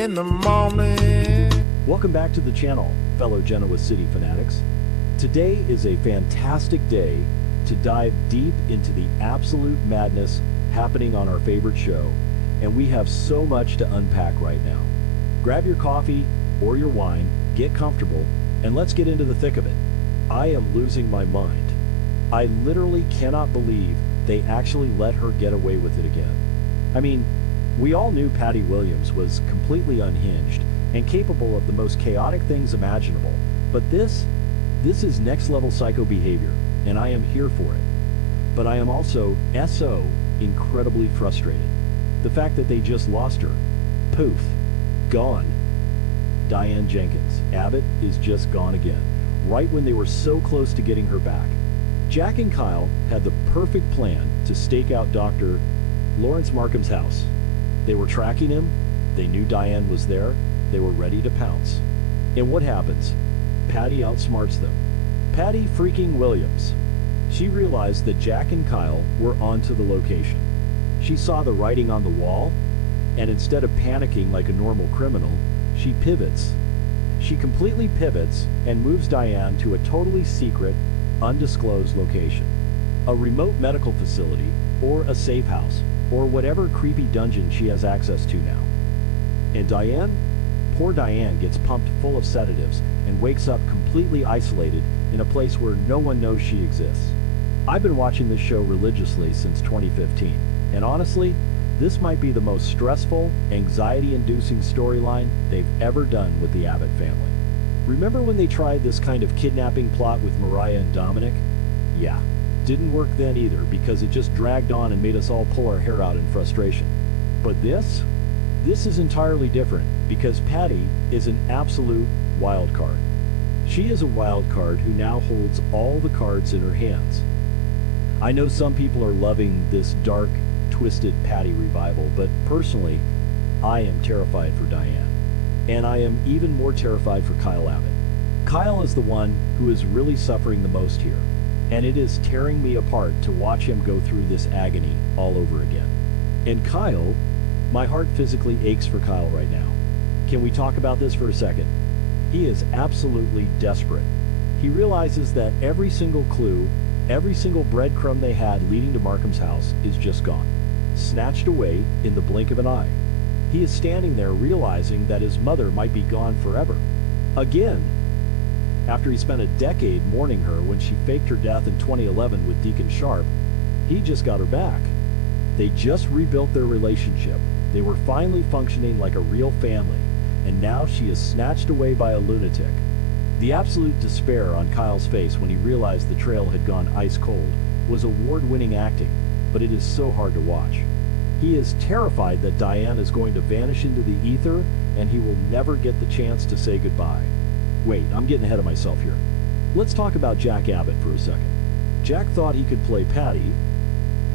in the morning. Welcome back to the channel, fellow Genoa City fanatics. Today is a fantastic day to dive deep into the absolute madness happening on our favorite show, and we have so much to unpack right now. Grab your coffee or your wine, get comfortable, and let's get into the thick of it. I am losing my mind. I literally cannot believe they actually let her get away with it again. I mean, we all knew Patty Williams was completely unhinged and capable of the most chaotic things imaginable, but this is next level psycho behavior, and I am here for it. But I am also so incredibly frustrated. The fact that they just lost her. Poof. Gone. Diane Jenkins. Abbott is just gone again, right when they were so close to getting her back. Jack and Kyle had the perfect plan to stake out Dr. Lawrence Markham's house. They were tracking him, they knew Diane was there, they were ready to pounce. And what happens? Patty outsmarts them. Patty freaking Williams. She realized that Jack and Kyle were onto the location. She saw the writing on the wall, and instead of panicking like a normal criminal, she pivots. She completely pivots and moves Diane to a totally secret, undisclosed location. A remote medical facility, or a safe house, or whatever creepy dungeon she has access to now. And Diane? Poor Diane gets pumped full of sedatives and wakes up completely isolated in a place where no one knows she exists. I've been watching this show religiously since 2015, and honestly, this might be the most stressful, anxiety-inducing storyline they've ever done with the Abbott family. Remember when they tried this kind of kidnapping plot with Mariah and Dominic? Yeah, didn't work then either because it just dragged on and made us all pull our hair out in frustration. But this is entirely different because Patty is an absolute wild card. She is a wild card who now holds all the cards in her hands. I know some people are loving this dark, twisted Patty revival, but personally, I am terrified for Diane. And I am even more terrified for Kyle Abbott. Kyle is the one who is really suffering the most here, and it is tearing me apart to watch him go through this agony all over again. And Kyle, my heart physically aches for Kyle right now. Can we talk about this for a second? He is absolutely desperate. He realizes that every single clue, every single breadcrumb they had leading to Markham's house is just gone. Snatched away in the blink of an eye. He is standing there realizing that his mother might be gone forever. Again. After he spent a decade mourning her when she faked her death in 2011 with Deacon Sharp, he just got her back. They just rebuilt their relationship. They were finally functioning like a real family, and now she is snatched away by a lunatic. The absolute despair on Kyle's face when he realized the trail had gone ice cold was award-winning acting, but it is so hard to watch. He is terrified that Diane is going to vanish into the ether and he will never get the chance to say goodbye. Wait, I'm getting ahead of myself here. Let's talk about Jack Abbott for a second. Jack thought he could play Patty.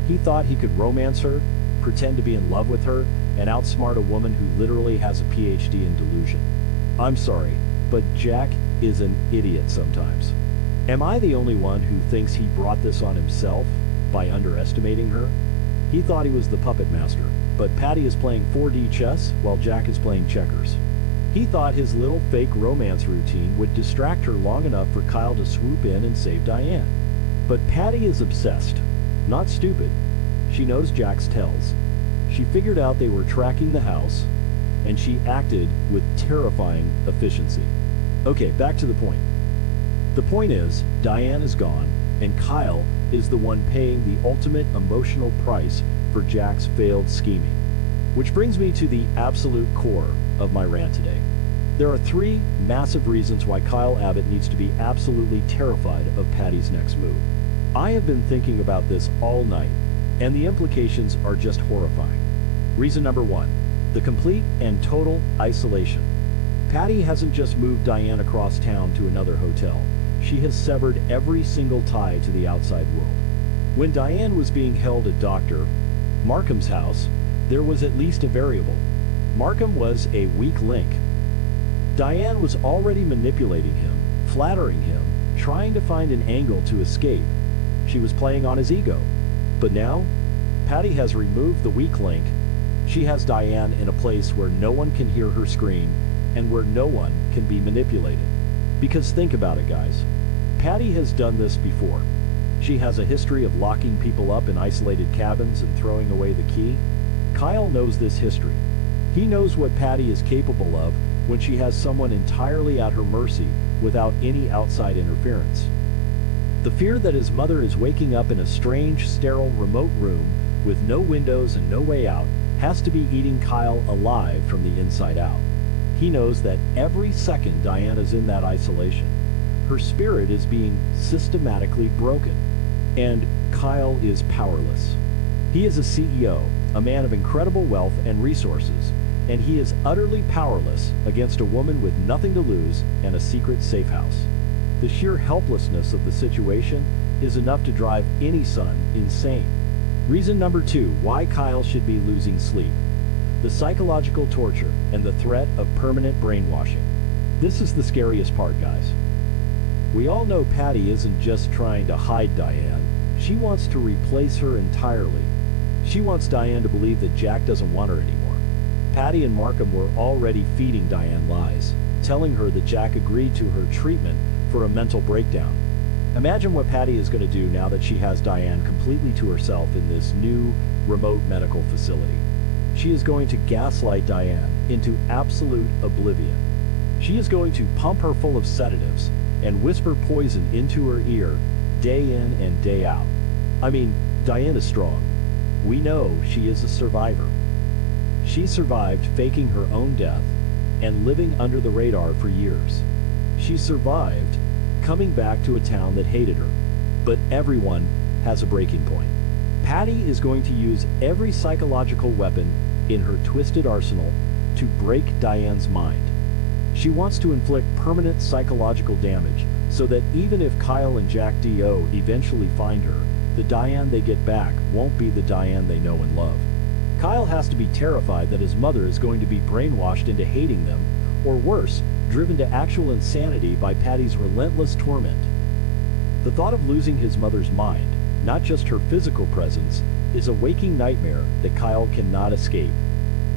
He thought he could romance her, pretend to be in love with her, and outsmart a woman who literally has a PhD in delusion. I'm sorry, but Jack is an idiot sometimes. Am I the only one who thinks he brought this on himself by underestimating her? He thought he was the puppet master, but Patty is playing 4D chess while Jack is playing checkers. He thought his little fake romance routine would distract her long enough for Kyle to swoop in and save Diane. But Patty is obsessed, not stupid. She knows Jack's tells. She figured out they were tracking the house, and she acted with terrifying efficiency. Okay, back to the point. The point is, Diane is gone, and Kyle is the one paying the ultimate emotional price for Jack's failed scheming. Which brings me to the absolute core of my rant today. There are 3 massive reasons why Kyle Abbott needs to be absolutely terrified of Patty's next move. I have been thinking about this all night, and the implications are just horrifying. Reason number 1, the complete and total isolation. Patty hasn't just moved Diane across town to another hotel. She has severed every single tie to the outside world. When Diane was being held at Dr. Markham's house, there was at least a variable. Markham was a weak link. Diane was already manipulating him, flattering him, trying to find an angle to escape. She was playing on his ego. But now, Patty has removed the weak link, She has Diane in a place where no one can hear her scream and where no one can be manipulated. Because think about it, guys. Patty has done this before. She has a history of locking people up in isolated cabins and throwing away the key. Kyle knows this history. He knows what Patty is capable of when she has someone entirely at her mercy without any outside interference. The fear that his mother is waking up in a strange, sterile, remote room with no windows and no way out has to be eating Kyle alive from the inside out. He knows that every second Diana's in that isolation, her spirit is being systematically broken. And Kyle is powerless. He is a CEO, a man of incredible wealth and resources, and he is utterly powerless against a woman with nothing to lose and a secret safe house. The sheer helplessness of the situation is enough to drive any son insane. Reason number 2, why Kyle should be losing sleep. The psychological torture and the threat of permanent brainwashing. This is the scariest part, guys. We all know Patty isn't just trying to hide Diane. She wants to replace her entirely. She wants Diane to believe that Jack doesn't want her anymore. Patty and Markham were already feeding Diane lies, telling her that Jack agreed to her treatment for a mental breakdown. Imagine what Patty is going to do now that she has Diane completely to herself in this new, remote medical facility. She is going to gaslight Diane into absolute oblivion. She is going to pump her full of sedatives and whisper poison into her ear day in and day out. I mean, Diane is strong. We know she is a survivor. She survived faking her own death and living under the radar for years. She survived coming back to a town that hated her. But everyone has a breaking point. Patty is going to use every psychological weapon in her twisted arsenal to break Diane's mind. She wants to inflict permanent psychological damage so that even if Kyle and Jack D.O. eventually find her, the Diane they get back won't be the Diane they know and love. Kyle has to be terrified that his mother is going to be brainwashed into hating them, or worse, driven to actual insanity by Patty's relentless torment. The thought of losing his mother's mind, not just her physical presence, is a waking nightmare that Kyle cannot escape.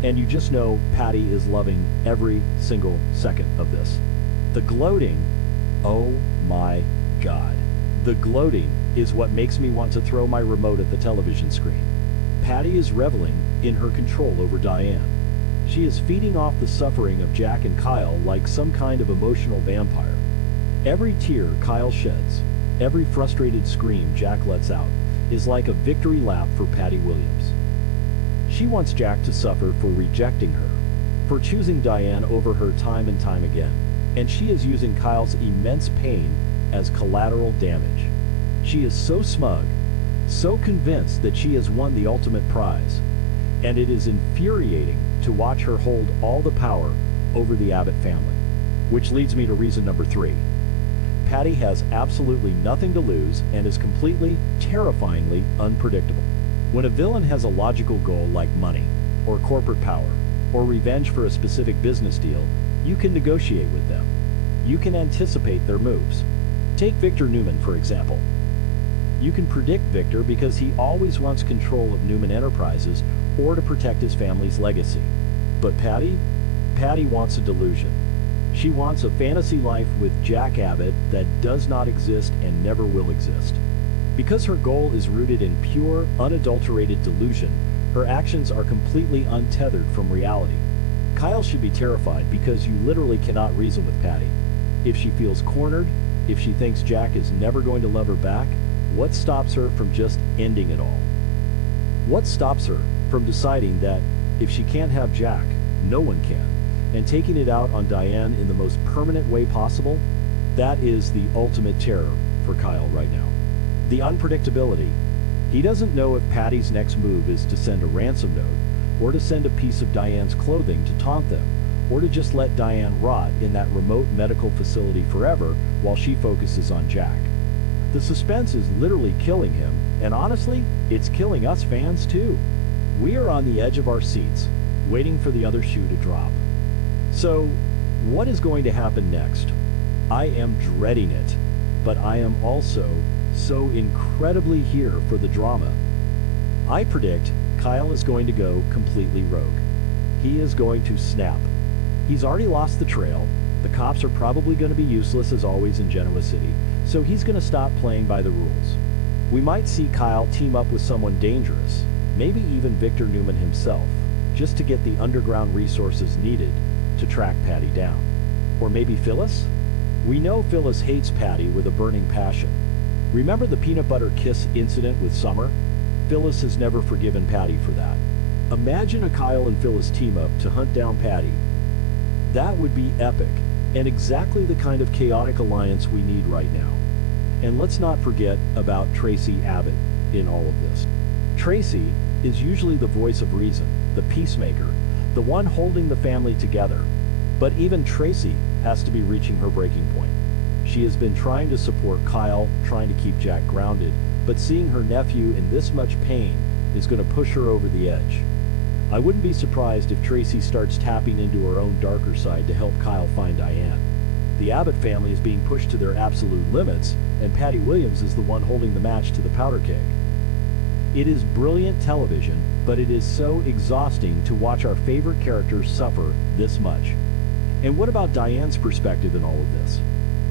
And you just know Patty is loving every single second of this. The gloating, oh my God. The gloating is what makes me want to throw my remote at the television screen. Patty is reveling in her control over Diane. She is feeding off the suffering of Jack and Kyle like some kind of emotional vampire. Every tear Kyle sheds, every frustrated scream Jack lets out, is like a victory lap for Patty Williams. She wants Jack to suffer for rejecting her, for choosing Diane over her time and time again, and she is using Kyle's immense pain as collateral damage. She is so smug, so convinced that she has won the ultimate prize, and it is infuriating to watch her hold all the power over the Abbott family. Which leads me to reason number 3. Patty has absolutely nothing to lose and is completely, terrifyingly unpredictable. When a villain has a logical goal like money, or corporate power, or revenge for a specific business deal, you can negotiate with them. You can anticipate their moves. Take Victor Newman, for example. You can predict Victor because he always wants control of Newman Enterprises or to protect his family's legacy. But Patty? Patty wants a delusion. She wants a fantasy life with Jack Abbott that does not exist and never will exist. Because her goal is rooted in pure, unadulterated delusion, her actions are completely untethered from reality. Kyle should be terrified because you literally cannot reason with Patty. If she feels cornered, if she thinks Jack is never going to love her back, what stops her from just ending it all? What stops her from deciding that if she can't have Jack, no one can, and taking it out on Diane in the most permanent way possible? That is the ultimate terror for Kyle right now. The unpredictability. He doesn't know if Patty's next move is to send a ransom note, or to send a piece of Diane's clothing to taunt them, or to just let Diane rot in that remote medical facility forever while she focuses on Jack. The suspense is literally killing him, and honestly, it's killing us fans too. We are on the edge of our seats, waiting for the other shoe to drop. So, what is going to happen next? I am dreading it, but I am also so incredibly here for the drama. I predict Kyle is going to go completely rogue. He is going to snap. He's already lost the trail. The cops are probably going to be useless as always in Genoa City, so he's going to stop playing by the rules. We might see Kyle team up with someone dangerous, maybe even Victor Newman himself, just to get the underground resources needed to track Patty down. Or maybe Phyllis? We know Phyllis hates Patty with a burning passion. Remember the peanut butter kiss incident with Summer? Phyllis has never forgiven Patty for that. Imagine a Kyle and Phyllis team up to hunt down Patty. That would be epic, and exactly the kind of chaotic alliance we need right now. And let's not forget about Tracy Abbott in all of this. Tracy is usually the voice of reason, the peacemaker, the one holding the family together. But even Tracy has to be reaching her breaking point. She has been trying to support Kyle, trying to keep Jack grounded, but seeing her nephew in this much pain is going to push her over the edge. I wouldn't be surprised if Tracy starts tapping into her own darker side to help Kyle find Diane. The Abbott family is being pushed to their absolute limits, and Patty Williams is the one holding the match to the powder keg. It is brilliant television, but it is so exhausting to watch our favorite characters suffer this much. And what about Diane's perspective in all of this?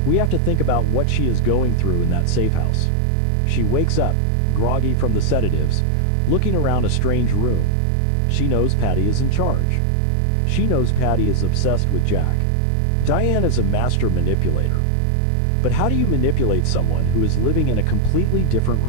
We have to think about what she is going through in that safe house. She wakes up, groggy from the sedatives, looking around a strange room. She knows Patty is in charge. She knows Patty is obsessed with Jack. Diane is a master manipulator. But how do you manipulate someone who is living in a completely different